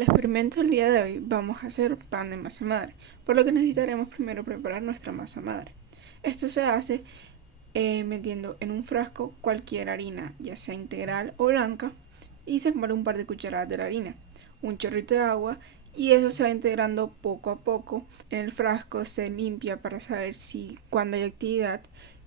El experimento del día de hoy vamos a hacer pan de masa madre, por lo que necesitaremos primero preparar nuestra masa madre. Esto se hace metiendo en un frasco cualquier harina, ya sea integral o blanca, y se pone un par de cucharadas de la harina, un chorrito de agua, y eso se va integrando poco a poco. En el frasco se limpia para saber si cuando hay actividad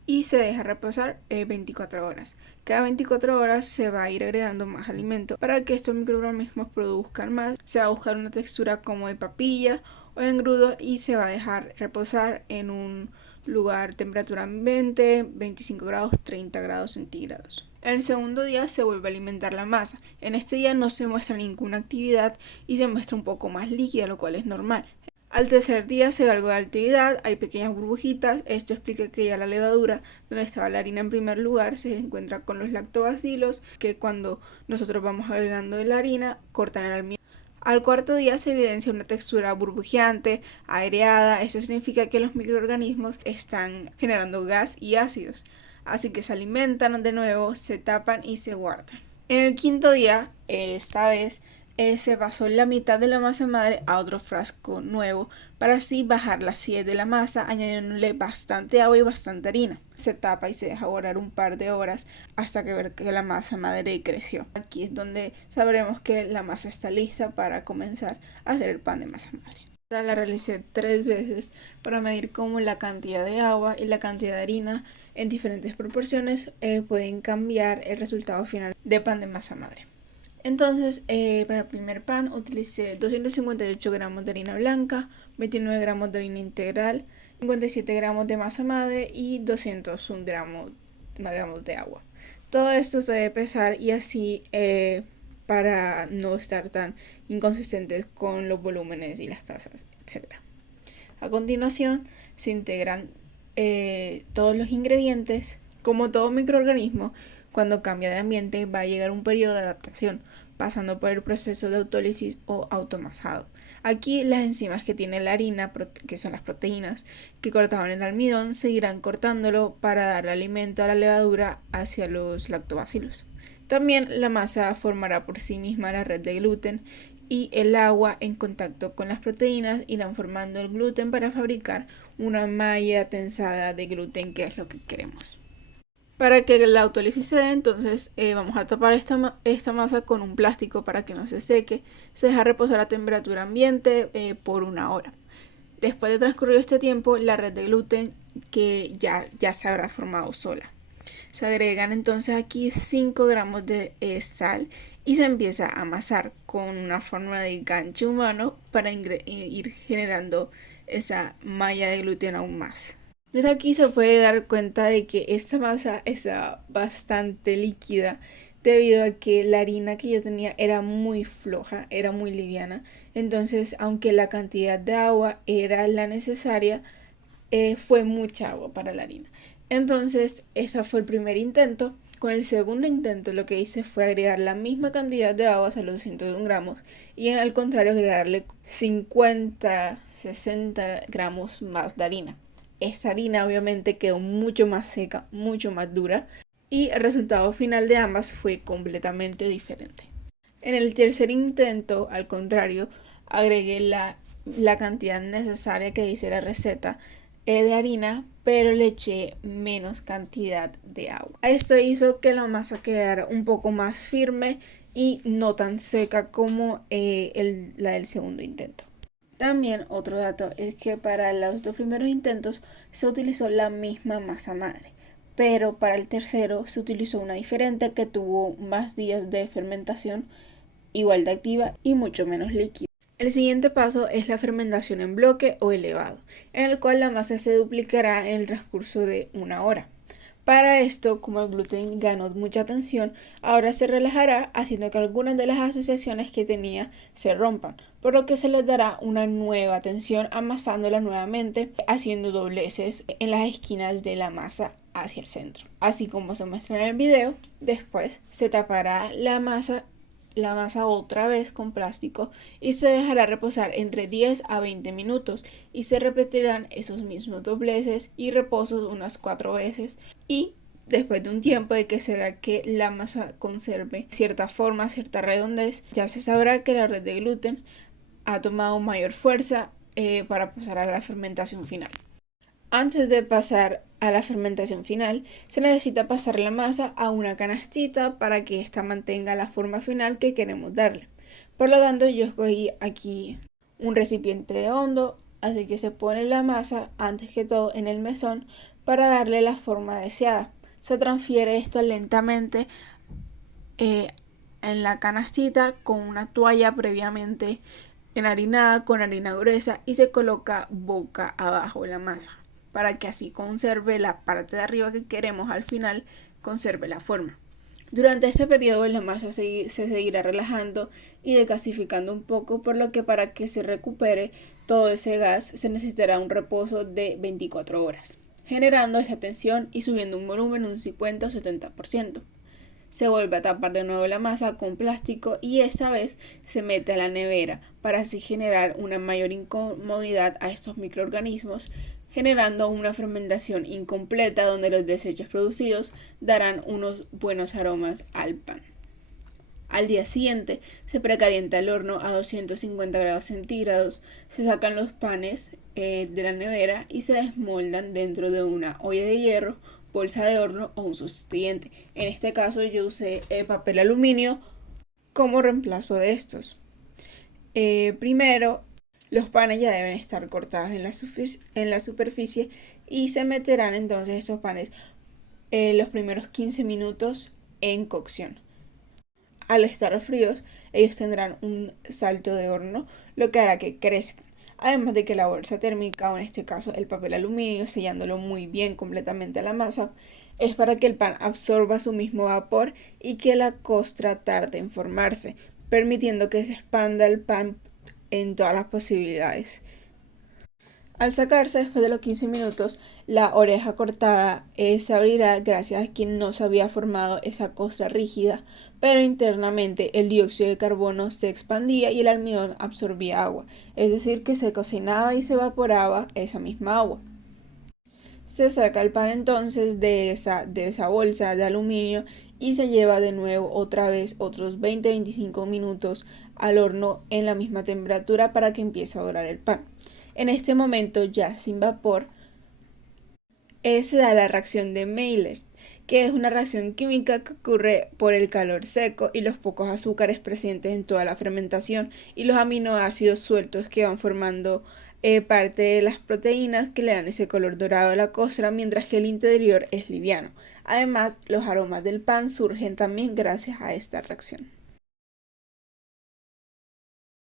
y se deja reposar 24 horas. Cada 24 horas se va a ir agregando más alimento para que estos microorganismos produzcan más. Se va a buscar una textura como de papilla o engrudo y se va a dejar reposar en un lugar temperatura ambiente, 25 grados, 30 grados centígrados. En el segundo día se vuelve a alimentar la masa. En este día no se muestra ninguna actividad y se muestra un poco más líquida, lo cual es normal. Al tercer día se ve algo de actividad, hay pequeñas burbujitas. Esto explica que ya la levadura, donde estaba la harina en primer lugar, se encuentra con los lactobacilos, que cuando nosotros vamos agregando la harina, cortan el almidón. Al cuarto día se evidencia una textura burbujeante, aireada. Esto significa que los microorganismos están generando gas y ácidos, así que se alimentan de nuevo, se tapan y se guardan. En el quinto día, esta vez, se pasó la mitad de la masa madre a otro frasco nuevo para así bajar la acidez de la masa, añadiéndole bastante agua y bastante harina. Se tapa y se deja guardar un par de horas hasta que ver que la masa madre creció. Aquí es donde sabremos que la masa está lista para comenzar a hacer el pan de masa madre. La realicé 3 veces para medir cómo la cantidad de agua y la cantidad de harina en diferentes proporciones pueden cambiar el resultado final de pan de masa madre. Entonces, para el primer pan utilicé 258 gramos de harina blanca, 29 gramos de harina integral, 57 gramos de masa madre y 201 gramos de agua. Todo esto se debe pesar y así para no estar tan inconsistentes con los volúmenes y las tazas, etc. A continuación se integran todos los ingredientes. Como todo microorganismo, cuando cambia de ambiente va a llegar un periodo de adaptación, pasando por el proceso de autólisis o automasado. Aquí las enzimas que tiene la harina, que son las proteínas que cortaban el almidón, seguirán cortándolo para darle alimento a la levadura hacia los lactobacilos. También la masa formará por sí misma la red de gluten y el agua en contacto con las proteínas irán formando el gluten para fabricar una malla tensada de gluten, que es lo que queremos. Para que la autólisis se dé, entonces vamos a tapar esta masa con un plástico para que no se seque. Se deja reposar a temperatura ambiente por 1 hora. Después de transcurrido este tiempo, la red de gluten que ya se habrá formado sola. Se agregan entonces aquí 5 gramos de sal y se empieza a amasar con una forma de gancho humano para ir generando esa malla de gluten aún más. Desde aquí se puede dar cuenta de que esta masa está bastante líquida debido a que la harina que yo tenía era muy floja, era muy liviana. Entonces, aunque la cantidad de agua era la necesaria, fue mucha agua para la harina. Entonces, ese fue el primer intento. Con el segundo intento lo que hice fue agregar la misma cantidad de agua a los 201 gramos y al contrario agregarle 50, 60 gramos más de harina. Esta harina obviamente quedó mucho más seca, mucho más dura y el resultado final de ambas fue completamente diferente. En el tercer intento, al contrario, agregué la cantidad necesaria que dice la receta de harina, pero le eché menos cantidad de agua. Esto hizo que la masa quedara un poco más firme y no tan seca como la del segundo intento. También otro dato es que para los 2 primeros intentos se utilizó la misma masa madre, pero para el tercero se utilizó una diferente que tuvo más días de fermentación, igual de activa y mucho menos líquida. El siguiente paso es la fermentación en bloque o elevado, en el cual la masa se duplicará en el transcurso de 1 hora. Para esto, como el gluten ganó mucha tensión, ahora se relajará haciendo que algunas de las asociaciones que tenía se rompan, por lo que se les dará una nueva tensión amasándola nuevamente, haciendo dobleces en las esquinas de la masa hacia el centro. Así como se muestra en el video, después se tapará la masa otra vez con plástico y se dejará reposar entre 10 a 20 minutos y se repetirán esos mismos dobleces y reposos unas 4 veces y Después de un tiempo de que se vea que la masa conserve cierta forma, cierta redondez, ya se sabrá que la red de gluten ha tomado mayor fuerza para pasar a la fermentación final. Antes de pasar a la fermentación final, se necesita pasar la masa a una canastita para que ésta mantenga la forma final que queremos darle. Por lo tanto, yo escogí aquí un recipiente hondo, así que se pone la masa antes que todo en el mesón para darle la forma deseada. Se transfiere esto lentamente en la canastita con una toalla previamente enharinada con harina gruesa y se coloca boca abajo la masa para que así conserve la parte de arriba que queremos al final, conserve la forma. Durante este periodo la masa se seguirá relajando y desgasificando un poco, por lo que para que se recupere todo ese gas se necesitará un reposo de 24 horas, generando esa tensión y subiendo un volumen un 50 o 70%. Se vuelve a tapar de nuevo la masa con plástico y esta vez se mete a la nevera para así generar una mayor incomodidad a estos microorganismos, generando una fermentación incompleta donde los desechos producidos darán unos buenos aromas al pan. Al día siguiente se precalienta el horno a 250 grados centígrados, se sacan los panes de la nevera y se desmoldan dentro de una olla de hierro, bolsa de horno o un sustituyente. En este caso yo usé papel aluminio como reemplazo de estos. Primero, los panes ya deben estar cortados en la superficie y se meterán entonces estos panes los primeros 15 minutos en cocción. Al estar fríos, ellos tendrán un salto de horno, lo que hará que crezcan. Además de que la bolsa térmica, o en este caso el papel aluminio, sellándolo muy bien completamente a la masa, es para que el pan absorba su mismo vapor y que la costra tarde en formarse, permitiendo que se expanda el pan en todas las posibilidades. Al sacarse después de los 15 minutos, la oreja cortada se abrirá gracias a que no se había formado esa costra rígida, pero internamente el dióxido de carbono se expandía y el almidón absorbía agua, es decir, que se cocinaba y se evaporaba esa misma agua. Se saca el pan entonces de esa bolsa de aluminio y se lleva de nuevo otra vez otros 20-25 minutos al horno en la misma temperatura para que empiece a dorar el pan. En este momento, ya sin vapor, se da la reacción de Maillard, que es una reacción química que ocurre por el calor seco y los pocos azúcares presentes en toda la fermentación y los aminoácidos sueltos que van formando parte de las proteínas que le dan ese color dorado a la costra, mientras que el interior es liviano. Además, los aromas del pan surgen también gracias a esta reacción.